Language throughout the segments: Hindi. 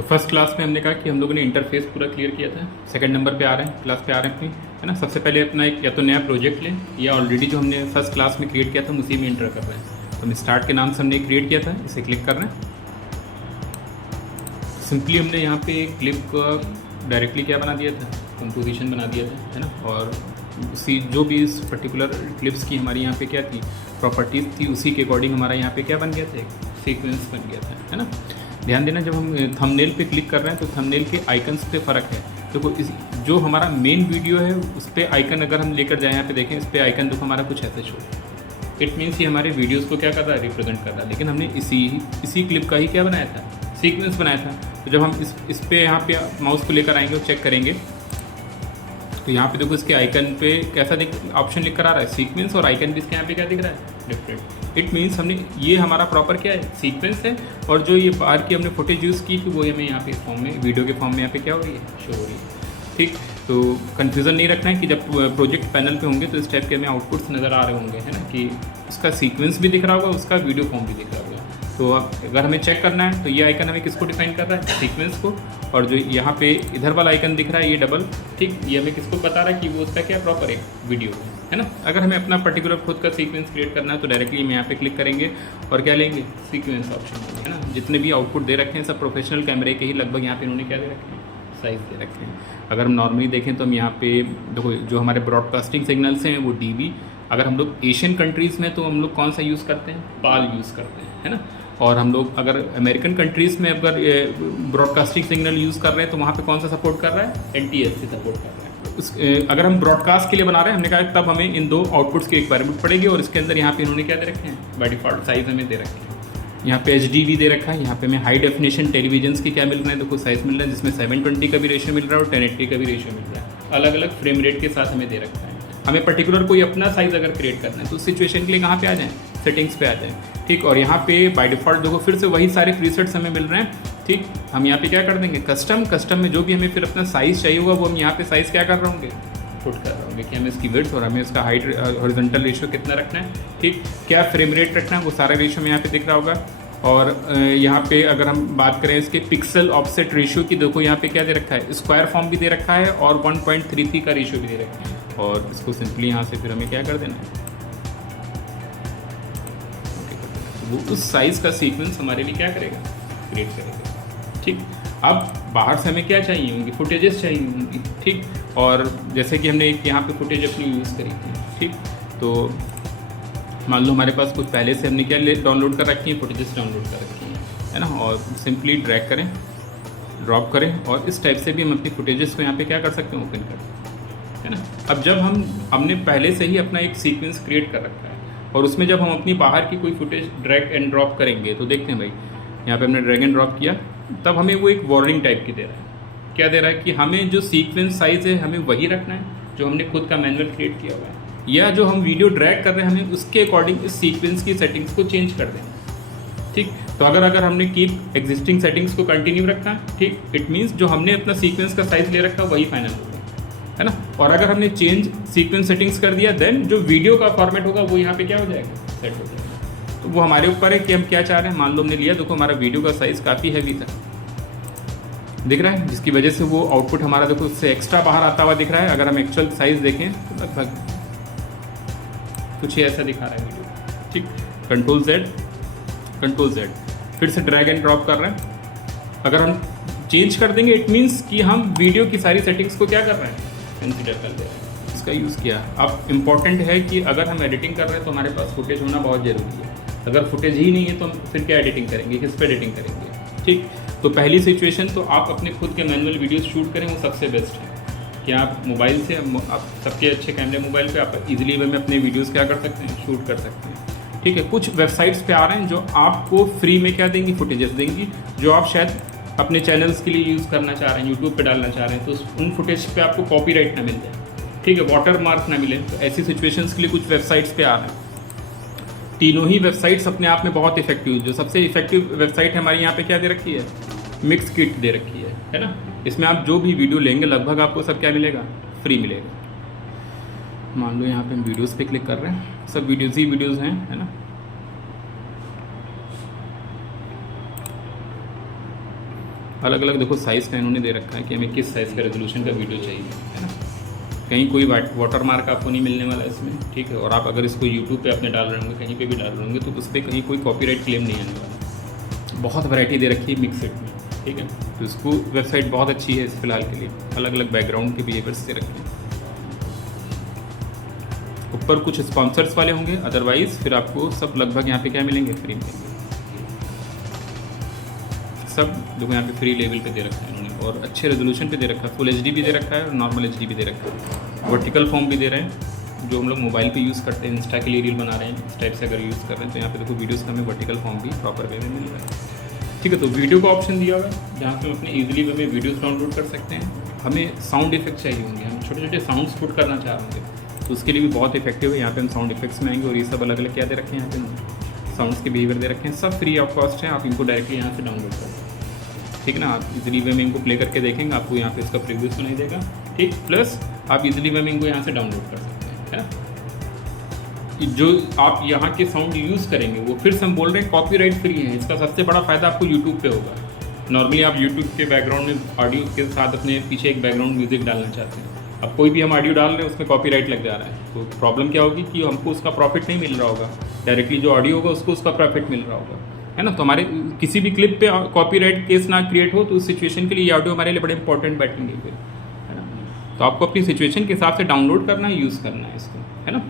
तो फर्स्ट क्लास में हमने कहा कि हम लोगों ने इंटरफेस पूरा क्लियर किया था। सेकंड नंबर पे आ रहे हैं, क्लास पे आ रहे हैं अपनी, है ना। सबसे पहले अपना एक या तो नया प्रोजेक्ट लें या ऑलरेडी जो हमने फर्स्ट क्लास में क्रिएट किया था हम उसी में इंटर कर रहे हैं। तो हम स्टार्ट के नाम से हमने क्रिएट किया था, इसे क्लिक कर रहे हैं। सिंपली हमने यहाँ पे क्लिप का डायरेक्टली क्या बना दिया था, कंपोजिशन बना दिया था, है ना। और उसी जो भी इस पर्टिकुलर क्लिप्स की हमारी यहाँ पे क्या थी, प्रॉपर्टीज़ थी, उसी के अकॉर्डिंग हमारा यहाँ पे क्या बन गया था, एक सीक्वेंस बन गया था, है ना। ध्यान देना, जब हम थंबनेल पे क्लिक कर रहे हैं तो थंबनेल के आइकन्स पे फ़र्क है। देखो इस जो हमारा मेन वीडियो है उस पर आइकन अगर हम लेकर जाएँ, यहाँ पे देखें, इस पर आइकन देखो हमारा कुछ ऐसे शो, इट मीन्स ये हमारे वीडियोज़ को क्या कर रहा है, रिप्रेजेंट कर रहा है। लेकिन हमने इसी क्लिप का ही क्या बनाया था, सीक्वेंस बनाया था। तो जब हम इस पे यहाँ पे माउस को लेकर आएंगे और चेक करेंगे तो यहाँ पे देखो इसके आइकन पे कैसा ऑप्शन लिख कर आ रहा है, सीक्वेंस, और आइकन भी इसके यहाँ पे क्या दिख रहा है, डिफरेंट। इट मीन्स हमने ये हमारा प्रॉपर क्या है, सीक्वेंस है। और जो ये बाहर की हमने फुटेज यूज़ की थी वो हमें यहाँ पे इस फॉर्म में, वीडियो के फॉर्म में यहाँ पे क्या हो रही है, शो हो रही है। ठीक, तो कन्फ्यूज़न नहीं रखना है कि जब प्रोजेक्ट पैनल पे होंगे तो इस टाइप के हमें आउटपुट्स नज़र आ रहे होंगे, है ना, कि उसका सीक्वेंस भी दिख रहा होगा, उसका वीडियो फॉर्म भी दिख रहा होगा। तो अगर हमें चेक करना है तो ये आइकन हमें किसको डिफाइन कर रहा है, सीक्वेंस को। और जो यहाँ पे इधर वाला आइकन दिख रहा है ये डबल, ठीक, ये हमें किसको बता रहा है कि वो उसका क्या प्रॉपर एक वीडियो है ना। अगर हमें अपना पर्टिकुलर खुद का सीक्वेंस क्रिएट करना है तो डायरेक्टली हम यहाँ पे क्लिक करेंगे और क्या लेंगे, सीक्वेंस ऑप्शन, है ना। जितने भी आउटपुट दे रखे हैं सब प्रोफेशनल कैमरे के ही लगभग यहाँ पे इन्होंने क्या दे रखे हैं, साइज़ दे रखे हैं। अगर हम नॉर्मली देखें तो हम यहाँ पे देखो जो हमारे ब्रॉडकास्टिंग सिग्नल्स हैं वो डीबी, अगर हम लोग एशियन कंट्रीज़ में तो हम लोग कौन सा यूज़ करते हैं, पाल यूज़ करते हैं, है ना। और हम लोग अगर अमेरिकन कंट्रीज़ में अगर ब्रॉडकास्टिंग सिग्नल यूज़ कर रहे हैं तो वहाँ पे कौन सा सपोर्ट कर रहा है, NTSC सपोर्ट कर रहा है। अगर हम ब्रॉडकास्ट के लिए बना रहे हैं, हमने कहा तब हमें इन दो आउटपुट्स की रिक्वायरमेंट पड़ेगी। और इसके अंदर यहाँ पे इन्होंने क्या दे रखे हैं, बाय डिफॉल्ट साइज़ हमें दे रखे हैं। यहाँ पे HD भी दे रखा है, यहाँ पे हमें हाई डेफिनेशन टेलीविजन की क्या मिल रहा है, देखो साइज़ मिल रहा है, जिसमें 720 का भी रेशियो मिल रहा है और 1080 का भी रेशियो मिल रहा है। अलग अलग फ्रेम रेट के साथ हमें दे रखा है। हमें पर्टिकुलर कोई अपना साइज़ अगर क्रिएट करना है तो उस सिचुएशन के लिए कहाँ पे आ जाएँ, सेटिंग्स पे आ जाएँ, ठीक। और यहाँ पे बाय डिफ़ॉल्ट देखो फिर से वही सारे प्रीसेट्स हमें मिल रहे हैं, ठीक। हम यहाँ पे क्या कर देंगे, कस्टम में जो भी हमें फिर अपना साइज़ चाहिए होगा वो हम यहाँ पे साइज़ क्या कर रहे होंगे, पुट कर रहे होंगे कि हमें इसकी विड्थ और हमें इसका हाइट हॉरिजॉन्टल रेशियो कितना रखना है, ठीक। क्या फ्रेम रेट रखना है वो सारा रेशियो में यहाँ पे दिख रहा होगा। और यहाँ पे अगर हम बात करें इसके पिक्सल ऑफसेट रेशियो की, देखो यहाँ पे क्या दे रखा है, स्क्वायर फॉर्म भी दे रखा है और 1.33 का रेशियो भी दे रखा है। और इसको सिंपली यहाँ से फिर हमें क्या कर देना है, वो उस साइज़ का सीक्वेंस हमारे लिए क्या करेगा, क्रिएट करेगा, ठीक। अब बाहर से हमें क्या चाहिए होंगी, फुटेजेस चाहिए होंगी, ठीक। और जैसे कि हमने एक यहाँ पे फुटेज अपनी यूज़ करी थी, ठीक। तो मान लो हमारे पास कुछ पहले से हमने क्या डाउनलोड कर रखी है, फुटेजेस डाउनलोड कर रखी है ना। और सिंपली ड्रैग करें, ड्रॉप करें और इस टाइप से भी हम अपनी फुटेजेस को यहाँ पे क्या कर सकते हैं, ओपन कर सकते हैं, है ना। अब जब हमने पहले से ही अपना एक सीक्वेंस क्रिएट कर रखा है और उसमें जब हम अपनी बाहर की कोई फुटेज ड्रैग एंड ड्रॉप करेंगे तो देखते हैं भाई, यहाँ पे हमने ड्रैग एंड ड्रॉप किया तब हमें वो एक वार्निंग टाइप की दे रहा है। क्या दे रहा है कि हमें जो सीक्वेंस साइज़ है हमें वही रखना है जो हमने खुद का मैनुअल क्रिएट किया हुआ है, या जो हम वीडियो ड्रैग कर रहे हैं हमें उसके अकॉर्डिंग इस सीक्वेंस की सेटिंग्स को चेंज कर देना, ठीक। तो अगर हमने कीप एग्जिस्टिंग सेटिंग्स को कंटिन्यू रखा है, ठीक, इट मीन्स जो हमने अपना सीक्वेंस का साइज़ ले रखा है वही फाइनल होगा, है ना। और अगर हमने चेंज सीक्वेंस सेटिंग्स कर दिया देन जो वीडियो का फॉर्मेट होगा वो यहाँ पे क्या हो जाएगा, सेट हो जाएगा। तो वो हमारे ऊपर है कि हम क्या चाह रहे हैं। मान लो हमने लिया, देखो हमारा वीडियो का साइज़ काफ़ी हैवी था, दिख रहा है, जिसकी वजह से वो आउटपुट हमारा देखो उससे एक्स्ट्रा बाहर आता हुआ दिख रहा है। अगर हम एक्चुअल साइज़ देखें तो लगभग कुछ ही ऐसा दिखा रहा है वीडियो, ठीक। कंट्रोल Z फिर से ड्रैग एंड ड्रॉप कर रहे हैं। अगर हम चेंज कर देंगे इट मीन्स कि हम वीडियो की सारी सेटिंग्स को क्या कर रहे हैं, कंसीडर कर दे रहे हैं, इसका यूज़ किया। अब इम्पॉर्टेंट है कि अगर हम एडिटिंग कर रहे हैं तो हमारे पास फुटेज होना बहुत ज़रूरी है। अगर फुटेज ही नहीं है तो हम फिर क्या एडिटिंग करेंगे, किस पर एडिटिंग करेंगे, ठीक। तो पहली सिचुएशन तो आप अपने खुद के मैनुअल वीडियोज़ शूट करें, वो सबसे बेस्ट है कि आप मोबाइल से, आप सबके अच्छे कैमरे मोबाइल पे आप इजीली वे में अपने वीडियोस क्या कर सकते हैं, शूट कर सकते हैं, ठीक है। कुछ वेबसाइट्स पे आ रहे हैं जो आपको फ्री में क्या देंगी, फुटेजेस देंगी जो आप शायद अपने चैनल्स के लिए यूज़ करना चाह रहे हैं, यूट्यूब पे डालना चाह रहे हैं, तो उन फुटेज पे आपको कॉपीराइट ना मिल जाए, ठीक है, वाटर मार्क ना मिले। तो ऐसी सिचुएशंस के लिए कुछ वेबसाइट्स पे आ रहे हैं। तीनों ही वेबसाइट्स अपने आप में बहुत इफेक्टिव, जो सबसे इफेक्टिव वेबसाइट है हमारी यहाँ पे क्या दे रखी है, मिक्स किट दे रखी है ना। इसमें आप जो भी वीडियो लेंगे लगभग आपको सब क्या मिलेगा, फ्री मिलेगा। मान लो यहाँ पे हम वीडियोस पे क्लिक कर रहे हैं, सब वीडियोस ही वीडियोस हैं, है ना। अलग अलग देखो साइज़ का इन्होंने दे रखा है कि हमें किस साइज़ का रेजोल्यूशन का वीडियो चाहिए, है ना। कहीं कोई वाटर मार्क आपको नहीं मिलने वाला इसमें, ठीक है। और आप अगर इसको यूट्यूब पे अपने डाल रहे होंगे, कहीं पे भी डाल रहे होंगे, तो उस पर कहीं कोई कॉपीराइट क्लेम नहीं आने वाला। बहुत वैरायटी दे रखी है मिक्स सेट में, ठीक है। तो इसको वेबसाइट बहुत अच्छी है इस फिलहाल के लिए, अलग अलग बैकग्राउंड के बिहेवियर्स दे रखे हैं। ऊपर कुछ स्पॉन्सर्स वाले होंगे, अदरवाइज फिर आपको सब लगभग यहाँ पे क्या मिलेंगे, फ्री मिलेंगे। सब देखो यहाँ पे फ्री लेवल पे दे रखा है इन्होंने, और अच्छे रेजोल्यूशन पे दे रखा है। फुल एचडी भी दे रखा है और नॉर्मल एचडी भी दे रखा है। वर्टिकल फॉर्म भी दे रहे हैं, जो हम लोग मोबाइल पे यूज़ करते हैं, इंस्टा के लिए रील बना रहे हैं, इस टाइप से अगर यूज़ कर रहे हैं तो यहाँ पे देखो वीडियोज़ का हमें वर्टिकल फॉर्म भी प्रॉपर वे में मिल रहा है, ठीक है। तो वीडियो का ऑप्शन दिया होगा जहाँ पे हम अपने ईजिली वे में वीडियोज़ डाउनलोड कर सकते हैं। हमें साउंड इफेक्ट चाहिए होंगे, हम छोटे छोटे साउंड्स पुट करना चाह रहे होंगे, तो उसके लिए भी बहुत इफेक्टिव है। यहाँ पे हम साउंड इफेक्ट्स में आएंगे और ये सब अलग अलग क्या दे रखे हैं, यहाँ पे साउंड्स के बिहेवियर दे रखे हैं, सब फ्री ऑफ कॉस्ट है। आप इनको डायरेक्टली यहाँ से डाउनलोड करें, ठीक है ना। आप इजीली वे में इनको प्ले करके देखेंगे, आपको यहाँ पे इसका प्रीव्यू सुनाई देगा, ठीक। प्लस आप इजीली वे में इनको यहाँ से डाउनलोड कर सकते हैं, है ना। जो आप यहाँ के साउंड यूज़ करेंगे वो फिर से हम बोल रहे हैं कॉपीराइट फ्री है। इसका सबसे बड़ा फ़ायदा आपको यूट्यूब पे होगा। नॉर्मली आप यूट्यूब के बैकग्राउंड में ऑडियो के साथ अपने पीछे एक बैकग्राउंड म्यूजिक डालना चाहते हैं, अब कोई भी हम ऑडियो डाल रहे हैं उसमें कॉपीराइट लग जा रहा है, तो प्रॉब्लम क्या होगी कि हमको उसका प्रॉफिट नहीं मिल रहा होगा। डायरेक्टली जो ऑडियो होगा उसको उसका प्रॉफिट मिल रहा होगा, है ना। तो हमारे किसी भी क्लिप पे कॉपीराइट केस ना क्रिएट हो, तो उस सिचुएशन के लिए ये ऑडियो हमारे लिए बड़े इंपॉर्टेंट बैठेंगे फिर, है ना। तो आपको अपनी सिचुएशन के हिसाब से डाउनलोड करना है, यूज़ करना है इसको, है ना।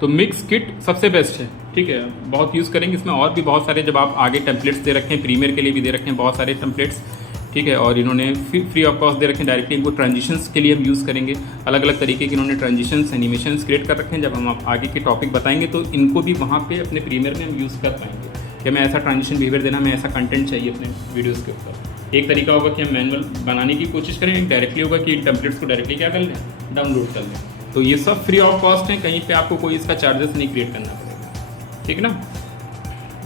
तो मिक्स किट सबसे बेस्ट है, ठीक है। बहुत यूज़ करेंगे इसमें, और भी बहुत सारे जब आप आगे टेम्पलेट्स दे रखे हैं, प्रीमियर के लिए भी दे रखे हैं बहुत सारे टेम्पलेट्स, ठीक है। और इन्होंने फ्री ऑफ कॉस्ट दे रखे हैं। डायरेक्टली इनको ट्रांजिशंस के लिए हम यूज़ करेंगे, अलग अलग तरीके के इन्होंने ट्रांजिशंस एनिमेशंस क्रिएट कर रखे हैं। जब हम आगे के टॉपिक बताएंगे तो इनको भी वहाँ पे अपने प्रीमियर में हम यूज़ कर पाएंगे कि हमें ऐसा ट्रांजिशन बिहेवियर देना, हमें ऐसा कंटेंट चाहिए अपने वीडियोज़ के ऊपर। एक तरीका होगा कि हम मैनुअल बनाने की कोशिश करें, एक डायरेक्टली होगा कि इन टेम्पलेट्स को डायरेक्टली क्या कर लें, डाउनलोड कर लें। तो ये सब फ्री ऑफ कॉस्ट है, कहीं पे आपको कोई इसका चार्जेस नहीं क्रिएट करना पड़ेगा, ठीक है ना।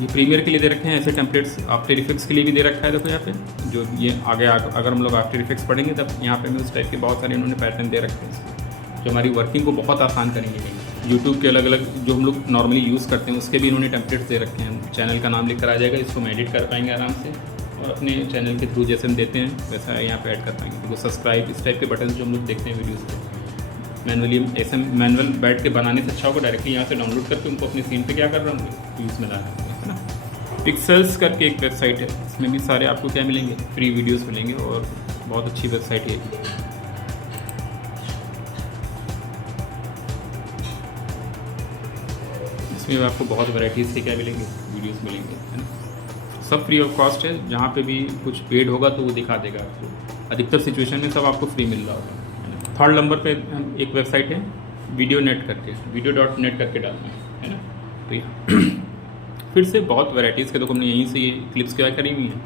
ये प्रीमियर के लिए दे रखे हैं ऐसे टेम्पलेट्स, आफ्टर इफेक्ट्स के लिए भी दे रखा है। देखो यहाँ पे जो ये आगे अगर हम लोग आफ्टर इफेक्ट्स पढ़ेंगे तब यहाँ पे हमें उस टाइप के बहुत सारे इन्होंने पैटर्न दे रखे हैं जो हमारी वर्किंग को बहुत आसान करेंगे। यूट्यूब के अलग अलग जो हम लोग नॉर्मली यूज़ करते हैं उसके भी इन्होंने टेम्पलेट्स दे रखे हैं। चैनल का नाम लिख कर आ जाएगा, इसको हम एडिट कर पाएंगे आराम से, और अपने चैनल के थ्रू जैसे हम देते हैं वैसा यहाँ पे ऐड कर पाएंगे। तो सब्सक्राइब, इस टाइप के बटन जो हम लोग देखते हैं वीडियोज़ पे, मैनुअली ऐसे मैनुअल बैठ के बनाने से अच्छा होगा डायरेक्टली यहाँ से डाउनलोड करके उनको अपने सीन पे क्या कर रहा हूँ, यूज़ में ला रहा है ना। पिक्सेल्स करके एक वेबसाइट है, इसमें भी सारे आपको क्या मिलेंगे, फ्री वीडियोस मिलेंगे, और बहुत अच्छी वेबसाइट है। इसमें आपको बहुत वैराइटीज़ के क्या मिलेंगे, वीडियोस मिलेंगे, है ना। सब फ्री ऑफ कॉस्ट है, जहाँ पे भी कुछ पेड होगा तो वो दिखा देगा आपको। अधिकतर सिचुएशन में सब आपको फ्री मिल रहा होगा। थर्ड नंबर पे एक वेबसाइट है वीडियो.net करके, video.net करके डालना है ना। तो फिर से बहुत वैराइटीज़ के, देखो हमने यहीं से ये क्लिप्स क्या करी हुई हैं,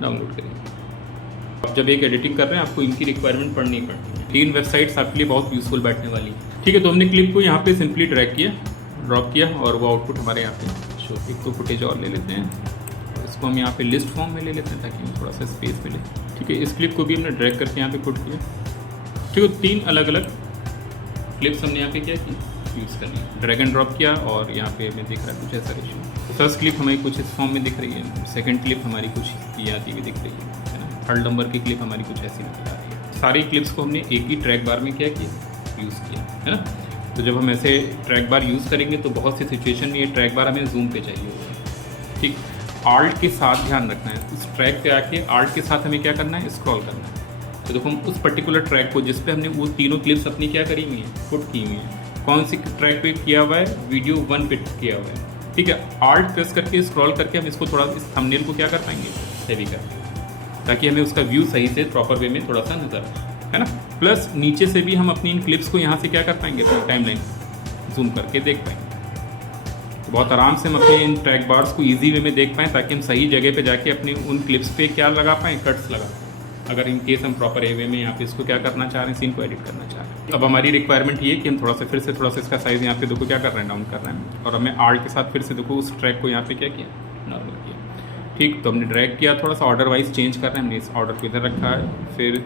डाउनलोड करेंगे। अब जब एक एडिटिंग कर रहे हैं आपको इनकी रिक्वायरमेंट पढ़नी पड़ती है। 3 वेबसाइट्स आपके लिए बहुत यूज़फुल बैठने वाली है, ठीक है। तो हमने क्लिप को यहाँ पे सिंपली ड्रैग किया, ड्रॉप किया, और वो आउटपुट हमारे यहाँ पे शो। एक तो फुटेज और ले लेते हैं, और इसको हम यहाँ पे लिस्ट फॉर्म में ले लेते हैं ताकि हमें थोड़ा सा स्पेस मिले, ठीक है। इस क्लिप को भी हमने ड्रैग करके यहाँ पे पुट किया, ठीक है। 3 अलग अलग क्लिप्स हमने यहाँ पे क्या की, यूज़ कर लिया, ड्रैग एंड ड्रॉप किया, और यहाँ पे हमें दिख रहा है कुछ ऐसा रेशियो। फर्स्ट क्लिप हमें कुछ इस फॉर्म में दिख रही है, सेकंड क्लिप हमारी कुछ ये आती हुई दिख रही है ना, थर्ड नंबर की क्लिप हमारी कुछ ऐसी नजर आ रही है। सारी क्लिप्स को हमने एक ही ट्रैक बार में क्या किया, यूज़ किया, है ना। तो जब हम ऐसे ट्रैक बार यूज़ करेंगे तो बहुत सी सिचुएशन में ये ट्रैक बार हमें जूम पे चाहिए होगा, ठीक। आल्ट के साथ ध्यान रखना है, उस ट्रैक पे आके आल्ट के साथ हमें क्या करना है, स्क्रॉल करना है। तो देखो हम उस पर्टिकुलर ट्रैक को जिस पे हमने वो तीनों क्लिप्स अपनी क्या करी हुई हैं, पुट की हुई हैं, कौन सी ट्रैक पे किया हुआ है, वीडियो 1 पे किया हुआ है, ठीक है। आल्ट प्रेस करके स्क्रॉल करके हम इसको थोड़ा इस थंबनेल को क्या कर पाएंगे, हेवी कर, ताकि हमें उसका व्यू सही से प्रॉपर वे में थोड़ा सा नजर आए, है ना। प्लस नीचे से भी हम अपनी इन क्लिप्स को यहाँ से क्या कर पाएंगे, अपनी टाइमलाइन जूम करके देख पाएंगे। तो बहुत आराम से हम अपने इन ट्रैक बार्स को ईजी वे में देख पाएँ, ताकि हम सही जगह पे जाके अपनी उन क्लिप्स पे क्या लगा पाएँ, कट्स लगा पाएँ। अगर इन केस हम प्रॉपर वे में यहाँ पे इसको क्या करना चाह रहे हैं, सीन को एडिट करना चाह रहे हैं। अब हमारी रिक्वायरमेंट ये है कि हम थोड़ा सा फिर से थोड़ा सा इसका साइज़ यहाँ पे देखो क्या कर रहे हैं, डाउन कर रहे हैं, और हमें आर्ट के साथ फिर से देखो उस ट्रैक को यहाँ पे क्या किया, नॉर्मल किया, ठीक। तो हमने ड्रैग किया, थोड़ा सा ऑर्डर वाइज चेंज कर रहे हैं, हमने इस ऑर्डर को इधर रखा है, फिर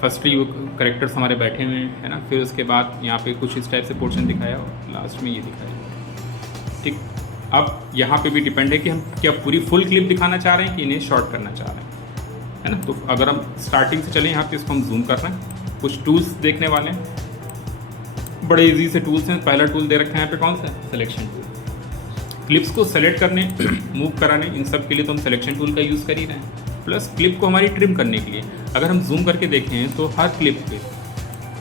फर्स्टली वो करेक्टर्स हमारे बैठे हुए हैं, है ना। फिर उसके बाद यहाँ पे कुछ इस टाइप से पोर्शन दिखाया, और लास्ट में ये दिखाया, ठीक। अब यहाँ पे भी डिपेंड है कि हम क्या पूरी फुल क्लिप दिखाना चाह रहे हैं कि इन्हें शॉर्ट करना चाह रहे हैं, है ना। तो अगर हम स्टार्टिंग से चलें, यहाँ पे इसको हम जूम कर रहे हैं, कुछ टूल्स देखने वाले हैं, बड़े इजी से टूल्स हैं। पहला टूल दे रखा है यहाँ पे, कौन सा है, सिलेक्शन टूल। क्लिप्स को सेलेक्ट करने, मूव कराने, इन सब के लिए तो हम सिलेक्शन टूल का यूज़ कर ही रहे हैं, प्लस क्लिप को हमारी ट्रिम करने के लिए। अगर हम जूम करके देखें तो हर क्लिप पे,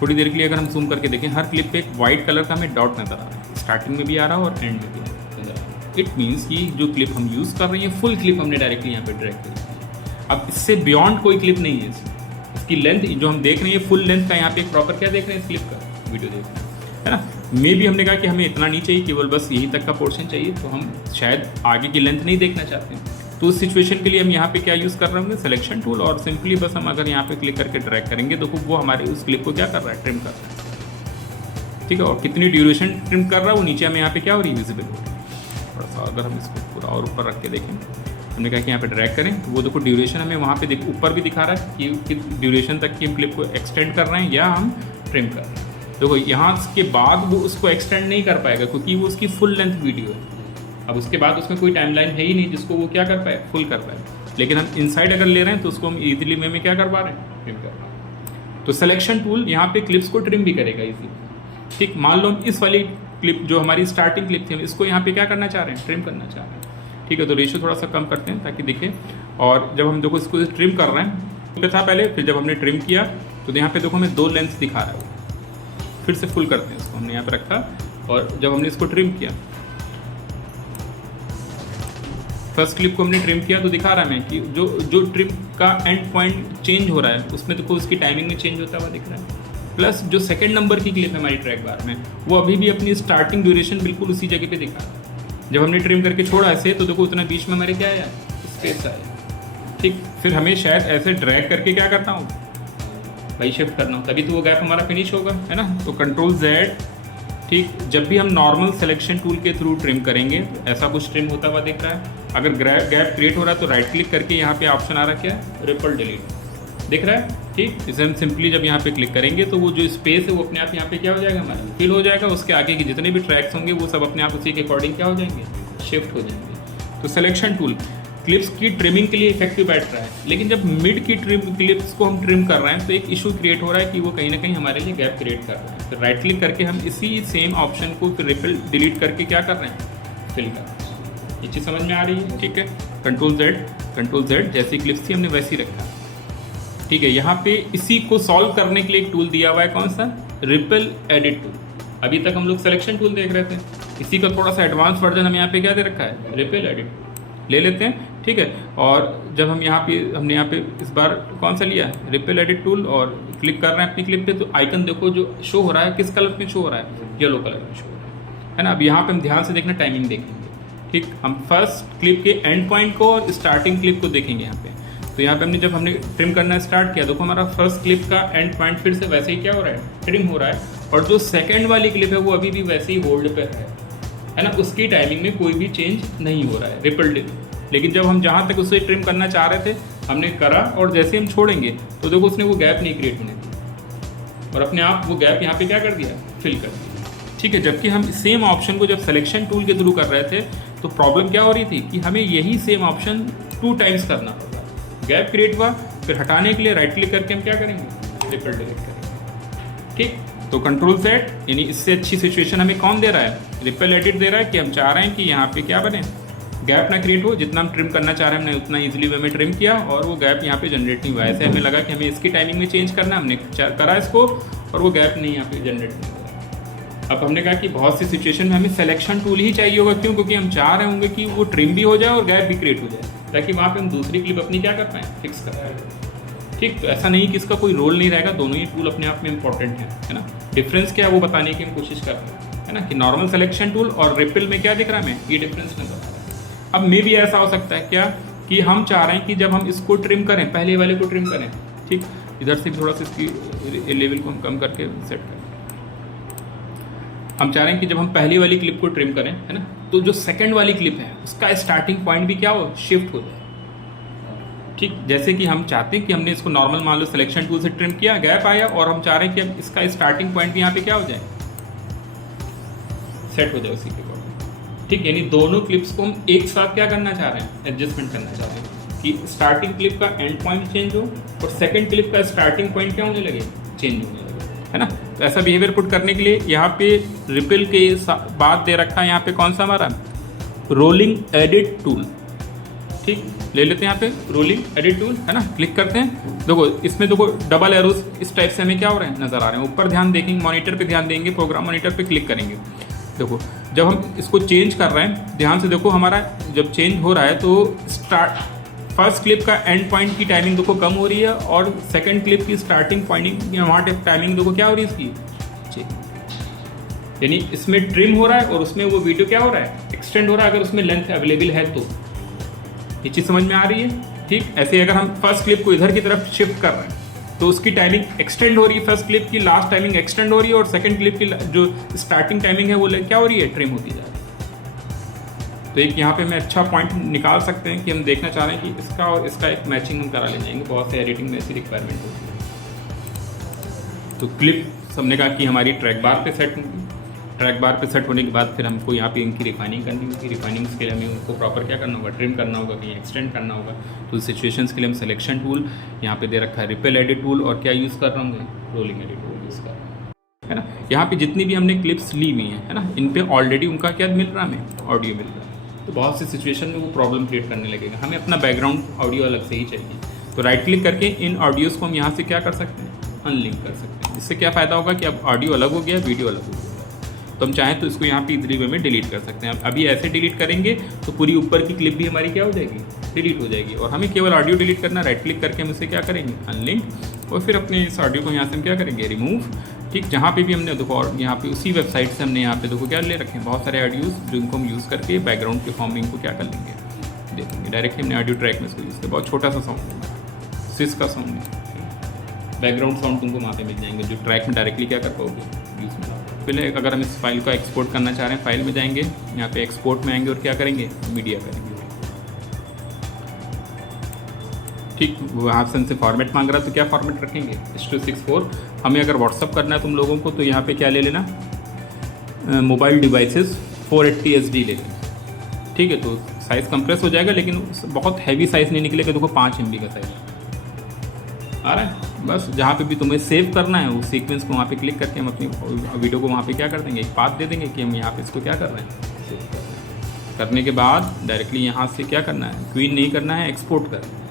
थोड़ी देर के लिए अगर हम जूम करके देखें, हर क्लिप पे एक वाइट कलर का हमें डॉट नज़र आ रहा है, स्टार्टिंग में भी आ रहा है और एंड में भी नज़र आ रहा है। इट मीन्स कि जो क्लिप हम यूज़ कर रहे हैं फुल क्लिप हमने डायरेक्टली यहाँ पे ड्रैग करी है। अब इससे बियॉन्ड कोई क्लिप नहीं है इसकी लेंथ जो हम देख रहे हैं फुल लेंथ का, यहाँ पे एक प्रॉपर क्या देख रहे हैं इस क्लिप का, वीडियो देख रहे हैं, है ना। मे भी हमने कहा कि हमें इतना नहीं चाहिए, केवल बस यही तक का पोर्शन चाहिए, तो हम शायद आगे की लेंथ नहीं देखना चाहते हैं। तो उस सिचुएशन के लिए हम यहाँ पे क्या यूज़ कर रहे होंगे, सिलेक्शन टूल, और सिंपली बस हम अगर यहाँ पे क्लिक करके ड्रैग करेंगे तो वो हमारे उस क्लिप को क्या कर रहा है, ट्रिम कर रहा है, ठीक है। और कितनी ड्यूरेशन ट्रिम कर रहा है वो नीचे हमें यहाँ पे क्या हो रही है, विजिबल हो रही है। थोड़ा सा अगर हम इसको पूरा और ऊपर रख के देखें, हमने कहा कि यहाँ पे ड्रैग करें तो वो देखो ड्यूरेशन हमें वहाँ पे ऊपर भी दिखा रहा है कि ड्यूरेशन तक की हम क्लिप को एक्सटेंड कर रहे हैं या हम ट्रिम कर रहे हैं। देखो यहाँ के बाद वो उसको एक्सटेंड नहीं कर पाएगा क्योंकि वो उसकी फुल लेंथ वीडियो है। अब उसके बाद उसमें कोई टाइमलाइन है ही नहीं जिसको वो क्या कर पाए, फुल कर पाए। लेकिन हम इनसाइड अगर ले रहे हैं तो उसको हम इजीली में क्या कर पा रहे हैं, ट्रिम कर पा रहे हैं। तो सिलेक्शन टूल यहाँ पे क्लिप्स को ट्रिम भी करेगा इजीली, ठीक। मान लो हम इस वाली क्लिप जो हमारी स्टार्टिंग क्लिप थी, हम इसको यहाँ पे क्या करना चाह रहे हैं, ट्रिम करना चाह रहे हैं, ठीक है। तो रेशियो थोड़ा सा कम करते हैं ताकि दिखे। और जब हम देखो इसको ट्रिम कर रहे हैं तो था पहले, फिर जब हमने ट्रिम किया तो यहाँ पे देखो हमें 2 लेंथ दिखा रहा है। फिर से फुल करते हैं इसको, हमने यहाँ पे रखा और जब हमने इसको ट्रिम किया, फर्स्ट क्लिप को हमने ट्रिम किया तो दिखा रहा है हमें कि जो ट्रिम का एंड पॉइंट चेंज हो रहा है उसमें देखो उसकी टाइमिंग में चेंज होता हुआ दिख रहा है। प्लस जो सेकंड नंबर की क्लिप है हमारी ट्रैक बार में, वो अभी भी अपनी स्टार्टिंग ड्यूरेशन बिल्कुल उसी जगह पे दिखा रहा है। जब हमने ट्रिम करके छोड़ा ऐसे तो देखो उतना बीच में हमारे क्या आया, स्पेस आया, ठीक। फिर हमें शायद ऐसे ड्रैग करके क्या करता हूँ भाई, शिफ्ट करना हो, तभी तो वो गैप हमारा फिनिश होगा, है ना। तो कंट्रोल Z, ठीक। जब भी हम नॉर्मल सिलेक्शन टूल के थ्रू ट्रिम करेंगे तो ऐसा कुछ ट्रिम होता हुआ दिख रहा है। अगर गैप क्रिएट हो रहा है तो राइट क्लिक करके यहाँ पे ऑप्शन आ रहा है क्या, रिपल डिलीट, दिख रहा है, ठीक। इसे हम सिंपली जब यहाँ पे क्लिक करेंगे तो वो जो स्पेस है वो अपने आप यहाँ पे क्या हो जाएगा, हमारा फिल हो जाएगा। उसके आगे के जितने भी ट्रैक्स होंगे वो सब अपने आप उसी के अकॉर्डिंग क्या हो जाएंगे, शिफ्ट हो जाएंगे। तो सिलेक्शन टूल क्लिप्स की ट्रिमिंग के लिए इफेक्टिव बैठ रहा है। लेकिन जब मिड की क्लिप्स को हम ट्रिम कर रहे हैं तो एक इशू क्रिएट हो रहा है कि वो कहीं ना कहीं हमारे लिए गैप क्रिएट कर रहा है। तो राइट क्लिक करके हम इसी सेम ऑप्शन को फिर रिपल डिलीट करके क्या कर रहे हैं, फिल कर रहे हैं। ये चीज़ समझ में आ रही है, ठीक है। कंट्रोल Z जैसी क्लिप्स थी हमने वैसी रखा, ठीक है। यहाँ पे इसी को सॉल्व करने के लिए एक टूल दिया हुआ है, कौन सा, रिपल एडिट टूल। अभी तक हम लोग सिलेक्शन टूल देख रहे थे, इसी का थोड़ा सा एडवांस वर्जन हम यहाँ पे क्या दे रखा है, रिपल एडिट ले लेते हैं, ठीक है। और जब हम हमने यहाँ पे इस बार कौन सा लिया है, रिपल एडिट टूल, और क्लिक कर रहे हैं अपनी क्लिप पे तो आइकन देखो जो शो हो रहा है किस कलर में शो हो रहा है, येलो कलर में शो हो रहा है ना। अब यहाँ पे हम ध्यान से देखना, टाइमिंग देखेंगे, ठीक। हम फर्स्ट क्लिप के एंड पॉइंट को और स्टार्टिंग क्लिप को देखेंगे यहाँ पे। तो यहाँ पे जब हमने ट्रिम करना स्टार्ट किया देखो हमारा फर्स्ट क्लिप का एंड पॉइंट फिर से वैसे ही क्या हो रहा है, ट्रिम हो रहा है। और जो सेकेंड वाली क्लिप है वो अभी भी वैसे ही होल्ड पे है ना, उसकी टाइमिंग में कोई भी चेंज नहीं हो रहा है, रिपल डिलीट। लेकिन जब हम जहाँ तक उसे ट्रिम करना चाह रहे थे हमने करा, और जैसे हम छोड़ेंगे तो देखो उसने वो गैप नहीं क्रिएट होने दिया और अपने आप वो गैप यहाँ पे क्या कर दिया, फिल कर दिया, ठीक है। जबकि हम सेम ऑप्शन को जब सिलेक्शन टूल के थ्रू कर रहे थे तो प्रॉब्लम क्या हो रही थी कि हमें यही सेम ऑप्शन 2 टाइम्स करना होगा। गैप क्रिएट हुआ, फिर हटाने के लिए राइट क्लिक करके हम क्या करेंगे, रिपल डिलीट करेंगे, ठीक। तो कंट्रोल Z, यानी इससे अच्छी सिचुएशन हमें कौन दे रहा है, रिपल एडिट दे रहा है कि हम चाह रहे हैं कि यहाँ पे क्या बने, गैप ना क्रिएट हो। जितना हम ट्रिम करना चाह रहे हैं हमने उतना इजीली वे में ट्रिम किया और वो गैप यहाँ पे जनरेट नहीं हुआ। ऐसे हमें लगा कि हमें इसकी टाइमिंग में चेंज करना, हमने करा इसको और वो गैप नहीं यहाँ पे जनरेट नहीं हुआ। अब हमने कहा कि बहुत सी सिचुएशन में हमें सिलेक्शन टूल ही चाहिए होगा, क्यों, क्योंकि हम चाह रहे होंगे कि वो ट्रिम भी हो जाए और गैप भी क्रिएट हो जाए, ताकि वहाँ पर हम दूसरी क्लिप अपनी क्या कर पाएँ, फिक्स कर पाएँ, ठीक। तो ऐसा नहीं कि इसका कोई रोल नहीं रहेगा, दोनों ही टूल अपने आप में इंपॉर्टेंट है ना। डिफरेंस क्या है वो बताने की हम कोशिश कर रहे हैं, है ना, कि नॉर्मल सिलेक्शन टूल और रिपल में क्या दिख रहा है हमें, ये डिफरेंस नजर आ रहा है। अब मे भी ऐसा हो सकता है क्या कि हम चाह रहे हैं कि जब हम इसको ट्रिम करें, पहले वाले को ट्रिम करें, ठीक। इधर से थोड़ा सा इसकी लेवल को हम कम करके सेट करें। हम चाह रहे हैं कि जब हम पहली वाली क्लिप को ट्रिम करें, है ना, तो जो सेकंड वाली क्लिप है उसका स्टार्टिंग पॉइंट भी क्या हो, शिफ्ट हो जाए, ठीक। जैसे कि हम चाहते हैं कि हमने इसको नॉर्मल मान लो सिलेक्शन टूल से ट्रिम किया, गैप आया और हम चाह रहे हैं कि अब इसका स्टार्टिंग पॉइंट भी यहाँ पे क्या हो जाए, सेट हो जाए उसी के अकॉर्डिंग, ठीक, यानी दोनों क्लिप्स को हम एक साथ क्या करना चाह रहे हैं, एडजस्टमेंट करना चाह रहे हैं कि स्टार्टिंग क्लिप का एंड पॉइंट चेंज हो और सेकंड क्लिप का स्टार्टिंग पॉइंट क्या होने लगे, चेंज होने लगे, है ना। तो ऐसा बिहेवियर पुट करने के लिए यहाँ पे रिपल के बाद दे रखा है यहाँ पे कौन सा हमारा रोलिंग एडिट टूल। ठीक, ले लेते हैं यहाँ पे रोलिंग एडिट टूल, है ना। क्लिक करते हैं, देखो इसमें देखो डबल एरोस इस टाइप से हमें क्या हो रहे हैं, नजर आ रहे हैं। ऊपर ध्यान देखेंगे, मॉनिटर पे ध्यान देंगे, प्रोग्राम मॉनिटर पे क्लिक करेंगे। देखो जब हम इसको चेंज कर रहे हैं, ध्यान से देखो हमारा जब चेंज हो रहा है तो फर्स्ट क्लिप का एंड पॉइंट की टाइमिंग देखो कम हो रही है और सेकंड क्लिप की स्टार्टिंग पॉइंटिंग वहाँ टाइमिंग देखो क्या हो रही है इसकी, यानी इसमें ट्रिम हो रहा है और उसमें वो वीडियो क्या हो रहा है, एक्सटेंड हो रहा है, अगर उसमें लेंथ अवेलेबल है तो। ये चीज़ समझ में आ रही है। ठीक, ऐसे अगर हम फर्स्ट क्लिप को इधर की तरफ शिफ्ट कर रहे हैं तो उसकी टाइमिंग एक्सटेंड हो रही है, फर्स्ट क्लिप की लास्ट टाइमिंग एक्सटेंड हो रही है और सेकंड क्लिप की जो स्टार्टिंग टाइमिंग है वो क्या हो रही है, ट्रिम होती जा रही है। तो एक यहाँ पे मैं अच्छा पॉइंट निकाल सकते हैं कि हम देखना चाह रहे हैं कि इसका और इसका एक मैचिंग हम करा ले जाएंगे। बहुत से एडिटिंग में ऐसी रिक्वायरमेंट होती है। तो क्लिप हमने कहा कि हमारी ट्रैक बार पे सेट होगी। ट्रैक बार पे सेट होने के बाद फिर हमको यहाँ पे इनकी रिफाइनिंग करनी होगी। रिफाइनिंग के लिए हमें उनको प्रॉपर क्या करना होगा, ट्रिम करना होगा, कहीं एक्सटेंड करना होगा। तो सिचुएशंस के लिए हम सिलेक्शन टूल यहाँ पे दे रखा है, रिपेल एडिट टूल, और क्या यूज़ कर रहा हूँ, रोलिंग एडिट टूल यूज़ कर रहा हूँ, है ना। यहाँ पे जितनी भी हमने क्लिप्स ली हुई हैं, है ना, इन पे ऑलरेडी उनका क्या मिल रहा है, हमें ऑडियो मिल रहा है। तो बहुत सी सिचुएशन में वो प्रॉब्लम क्रिएट करने लगेगा, हमें अपना बैकग्राउंड ऑडियो अलग से ही चाहिए। तो राइट क्लिक करके इन ऑडियोज़ को हम यहाँ से क्या कर सकते हैं, अनलिंक कर सकते हैं। इससे क्या फ़ायदा होगा कि अब ऑडियो अलग हो गया, वीडियो अलग हो गया। तो हम चाहें तो इसको यहाँ पे इजीली वे में डिलीट कर सकते हैं। अभी ऐसे डिलीट करेंगे तो पूरी ऊपर की क्लिप भी हमारी क्या हो जाएगी, डिलीट हो जाएगी। और हमें केवल ऑडियो डिलीट करना, राइट क्लिक करके हम इसे क्या करेंगे, अनलिंक, और फिर अपने इस ऑडियो को यहाँ से हम क्या करेंगे, रिमूव। ठीक, जहाँ पे भी हमने देखो, और यहाँ पे उसी वेबसाइट से हमने यहाँ पे देखो क्या ले रखे हैं, बहुत सारे ऑडियोज़ जो इनको हम यूज़ करके बैकग्राउंड के फॉर्म में इनको क्या कर लेंगे, देखेंगे। डायरेक्टली हमने ऑडियो ट्रैक में इसको यूज़ किया, बहुत छोटा सा साउंड, सिस का साउंड है, बैकग्राउंड साउंड तुमको वहाँ पे मिल जाएंगे जो ट्रैक में डायरेक्टली क्या कर पाओगे, यूज़ में। पहले अगर हम इस फाइल को एक्सपोर्ट करना चाह रहे हैं, फाइल में जाएंगे, यहाँ पे एक्सपोर्ट में आएंगे और क्या करेंगे, मीडिया करेंगे। ठीक, वो ऑप्शन से फॉर्मेट मांग रहा है तो क्या फॉर्मेट रखेंगे, H.264। हमें अगर व्हाट्सअप करना है तुम लोगों को तो यहाँ पे क्या ले लेना, मोबाइल डिवाइसेस 480 SD ले लेना। ठीक है, तो साइज़ कंप्रेस हो जाएगा लेकिन बहुत हैवी साइज़ नहीं निकलेगा। देखो 5 MB का साइज़ आ रहा है। बस जहाँ पे भी तुम्हें सेव करना है उस सीक्वेंस को वहाँ पे क्लिक करके हम अपनी वीडियो को वहाँ पे क्या कर देंगे, एक पाथ दे देंगे कि हम यहाँ पे इसको क्या कर रहे हैं, सेव कर रहे हैं। करने के बाद डायरेक्टली यहाँ से क्या करना है, क्वीन नहीं करना है, एक्सपोर्ट करना है।